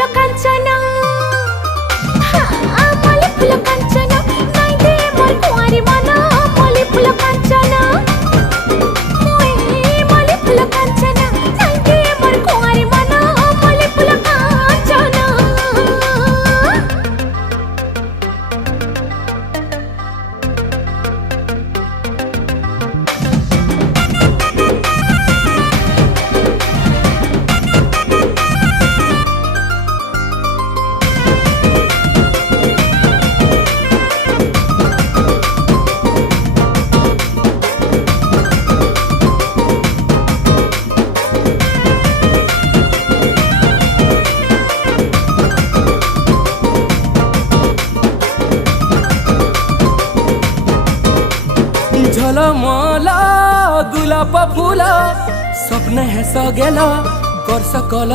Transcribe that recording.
फुल कांचना मल्ली फुल कांचना नाई दे मोर कुंवारी मन मल्ली फुल कांचना मल्ली फुल कांचना नाई दे मोर कुंवारी मन मल्ली फुल कांचना। झलमला गुलाब फुला स्वप्न हे सगेला कर सकल